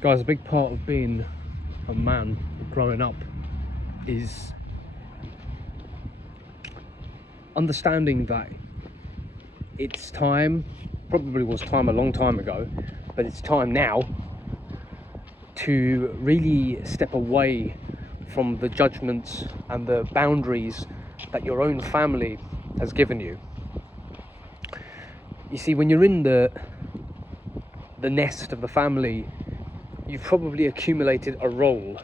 Guys, a big part of being a man growing up is understanding that it's time, probably was time a long time ago, but it's time now to really step away from the judgments and the boundaries that your own family has given you. You see, when you're in the nest of the family, you've probably accumulated a role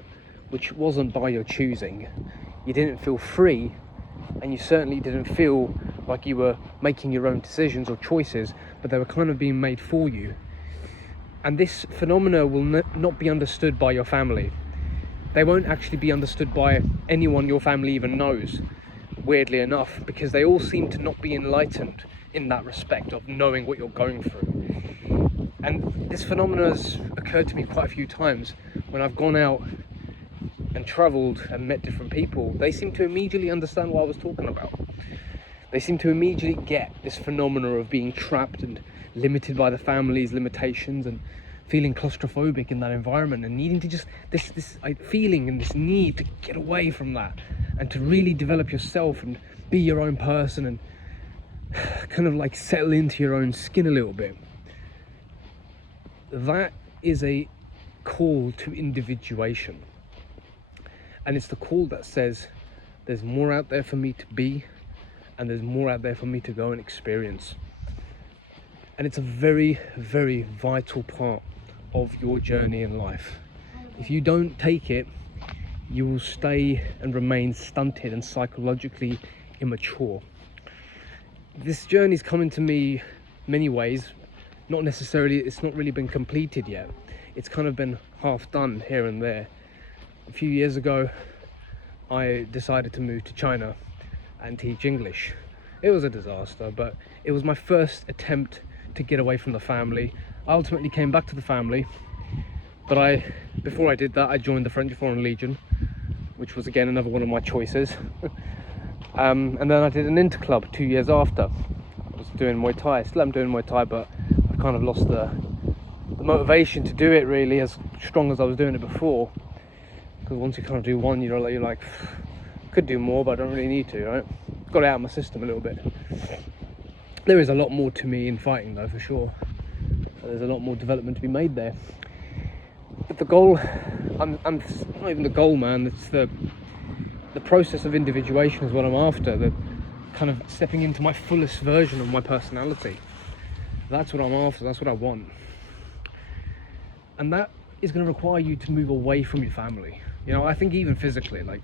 which wasn't by your choosing. You didn't feel free, and you certainly didn't feel like you were making your own decisions or choices, but they were kind of being made for you. And this phenomena will not be understood by your family. They won't actually be understood by anyone your family even knows, weirdly enough, because they all seem to not be enlightened in that respect of knowing what you're going through. And this phenomena has occurred to me quite a few times when I've gone out and travelled and met different people. They seem to immediately understand what I was talking about. They seem to immediately get this phenomena of being trapped and limited by the family's limitations and feeling claustrophobic in that environment and needing to just this feeling and this need to get away from that and to really develop yourself and be your own person and kind of like settle into your own skin a little bit. That is a call to individuation, and it's the call that says there's more out there for me to be, and there's more out there for me to go and experience. And it's a very, very vital part of your journey in life. If you don't take it, you will stay and remain stunted and psychologically immature. This journey's coming to me many ways. Not necessarily, it's not really been completed yet. It's kind of been half done here and there. A few years ago, I decided to move to China and teach English. It was a disaster, but it was my first attempt to get away from the family. I ultimately came back to the family, but before I did that, I joined the French Foreign Legion, which was again another one of my choices. And then I did an interclub 2 years after. I was doing Muay Thai. Still am doing Muay Thai, but I've kind of lost the motivation to do it really as strong as I was doing it before. Because once you kind of do one, you're like, could do more, but I don't really need to, right? Got it out of my system a little bit. There is a lot more to me in fighting though, for sure. There's a lot more development to be made there. But the goal, I'm not even the goal, man. It's the process of individuation is what I'm after. The kind of stepping into my fullest version of my personality. That's what I'm after. That's what I want. And that is going to require you to move away from your family. You know, I think even physically, like,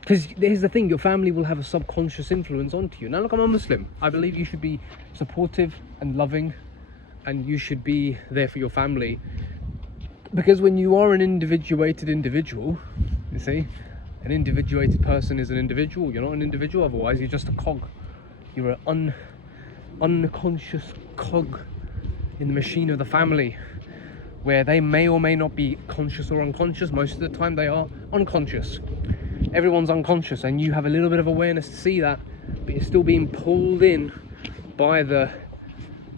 because here's the thing, your family will have a subconscious influence onto you. Now look, I'm a Muslim. I believe you should be supportive and loving, and you should be there for your family. Because when you are an individuated individual, you see, an individuated person is an individual. You're not an individual otherwise, you're just a cog. You're an unconscious cog in the machine of the family, where they may or may not be conscious or unconscious. Most of the time they are unconscious. Everyone's unconscious, and you have a little bit of awareness to see that, but you're still being pulled in by the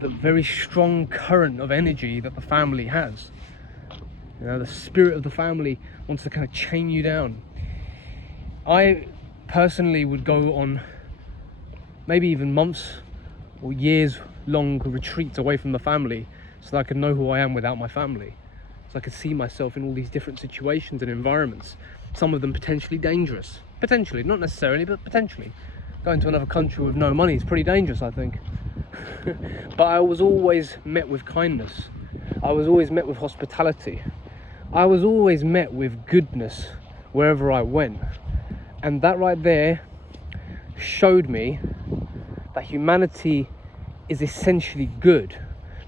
very strong current of energy that the family has. You know, the spirit of the family wants to kind of chain you down. I personally would go on maybe even months or years long retreats away from the family so that I could know who I am without my family, so I could see myself in all these different situations and environments, some of them potentially dangerous. Potentially, not necessarily, but potentially. Going to another country with no money is pretty dangerous, I think. But I was always met with kindness. I was always met with hospitality. I was always met with goodness wherever I went. And that right there showed me that humanity is essentially good,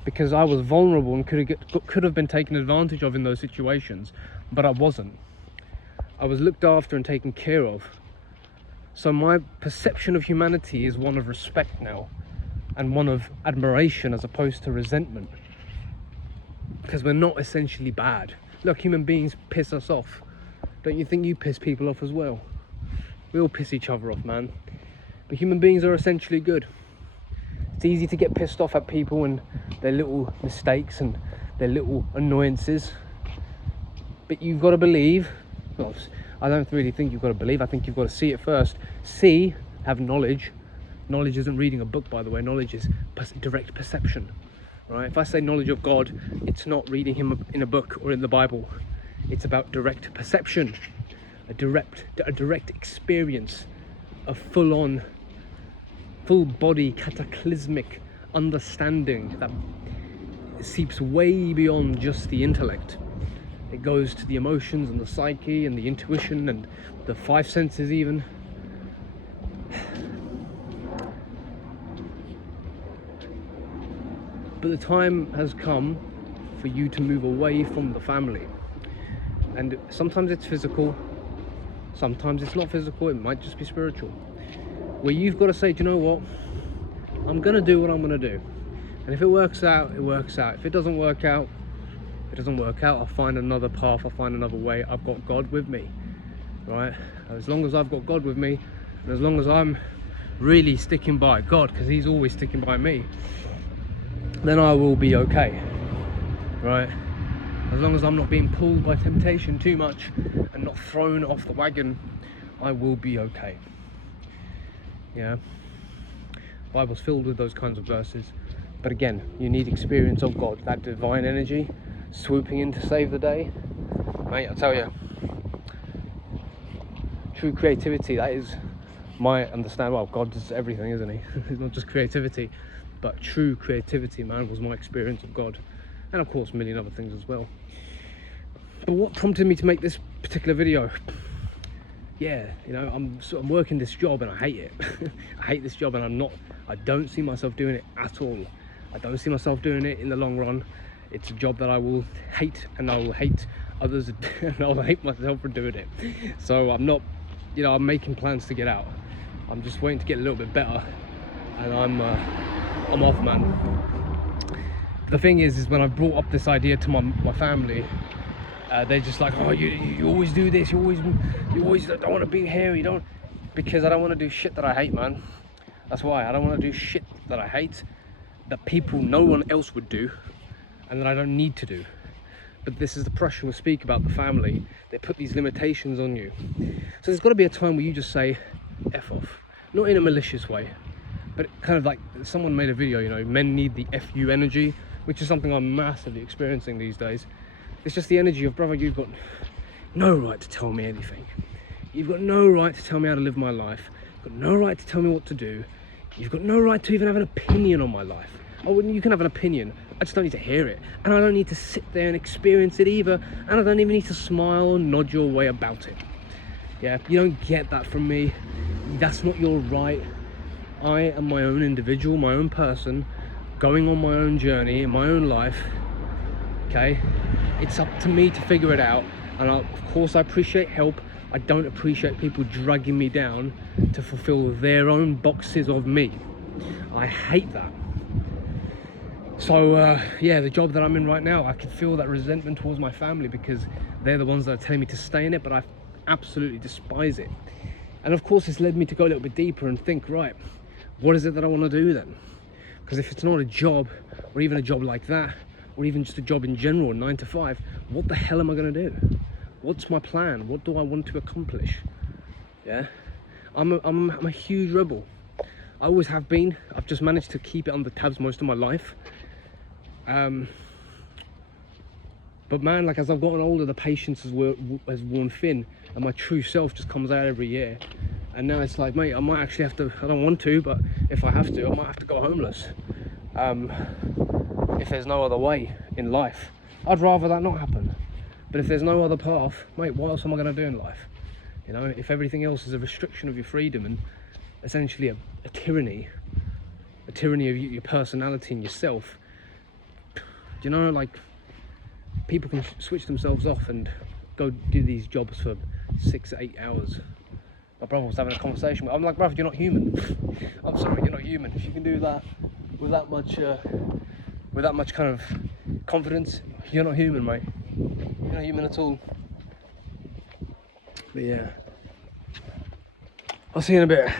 because I was vulnerable and could have been taken advantage of in those situations, but I wasn't. I was looked after and taken care of. So my perception of humanity is one of respect now, and one of admiration as opposed to resentment, because we're not essentially bad. Look, human beings piss us off. Don't you think you piss people off as well? We all piss each other off, man. But human beings are essentially good. It's easy to get pissed off at people and their little mistakes and their little annoyances. But you've got to believe. Well, I don't really think you've got to believe. I think you've got to see it first. See, have knowledge. Knowledge isn't reading a book, by the way. Knowledge is direct perception, right? If I say knowledge of God, it's not reading him in a book or in the Bible. It's about direct perception, a direct experience, a full body cataclysmic understanding that seeps way beyond just the intellect. It goes to the emotions and the psyche and the intuition and the five senses even. But the time has come for you to move away from the family. And sometimes it's physical, sometimes it's not physical, it might just be spiritual. Where you've got to say, do you know what? I'm going to do what I'm going to do. And if it works out, it works out. If it doesn't work out, it doesn't work out. I'll find another path, I'll find another way. I've got God with me, right? As long as I've got God with me, and as long as I'm really sticking by God, because he's always sticking by me, then I will be okay, right? As long as I'm not being pulled by temptation too much and not thrown off the wagon, I will be okay. Yeah, the Bible's filled with those kinds of verses. But again, you need experience of God, that divine energy swooping in to save the day. Mate, I tell you, true creativity, that is my understanding. Well, God does everything, isn't he? It's not just creativity, but true creativity, man, was my experience of God. And of course, a million other things as well. But what prompted me to make this particular video? Yeah, you know, I'm working this job and I hate it. I hate this job and I don't see myself doing it at all. I don't see myself doing it in the long run. It's a job that I will hate, and I will hate others, and I'll hate myself for doing it. So I'm not, you know, I'm making plans to get out. I'm just waiting to get a little bit better, and I'm off, man. The thing is when I brought up this idea to my family, they're just like, oh, you always do this, you always don't want to be here, because I don't want to do shit that I hate, man. That's why I don't want to do shit that I hate, that no one else would do, and that I don't need to do. But this is the pressure we speak about, the family. They put these limitations on you. So there's got to be a time where you just say F off, not in a malicious way, but kind of like someone made a video, you know, men need the FU energy, which is something I'm massively experiencing these days. It's just the energy of, brother, you've got no right to tell me anything. You've got no right to tell me how to live my life. You've got no right to tell me what to do. You've got no right to even have an opinion on my life. You can have an opinion, I just don't need to hear it. And I don't need to sit there and experience it either. And I don't even need to smile or nod your way about it. Yeah, you don't get that from me. That's not your right. I am my own individual, my own person, going on my own journey in my own life. Okay, it's up to me to figure it out. And of course I appreciate help. I don't appreciate people dragging me down to fulfill their own boxes of me. I hate that. So yeah, the job that I'm in right now, I can feel that resentment towards my family because they're the ones that are telling me to stay in it, but I absolutely despise it. And of course it's led me to go a little bit deeper and think, right, what is it that I want to do then? Because if it's not a job, or even a job like that, or even just a job in general, 9 to 5, what the hell am I going to do? What's my plan? What do I want to accomplish? Yeah, I'm a huge rebel. I always have been. I've just managed to keep it under tabs most of my life. But man, like as I've gotten older, the patience has worn thin, and my true self just comes out every year. And now it's like, mate, I might actually have to, I don't want to, but if I have to, I might have to go homeless. If there's no other way in life. I'd rather that not happen. But if there's no other path, mate, what else am I going to do in life? You know, if everything else is a restriction of your freedom and essentially a tyranny of your personality and yourself, you know, like people can switch themselves off and go do these jobs for 6 to 8 hours. My brother was having a conversation with, I'm like, brother, you're not human. I'm sorry, you're not human. If you can do that with that much kind of confidence, you're not human, mate. You're not human at all. But yeah, I'll see you in a bit.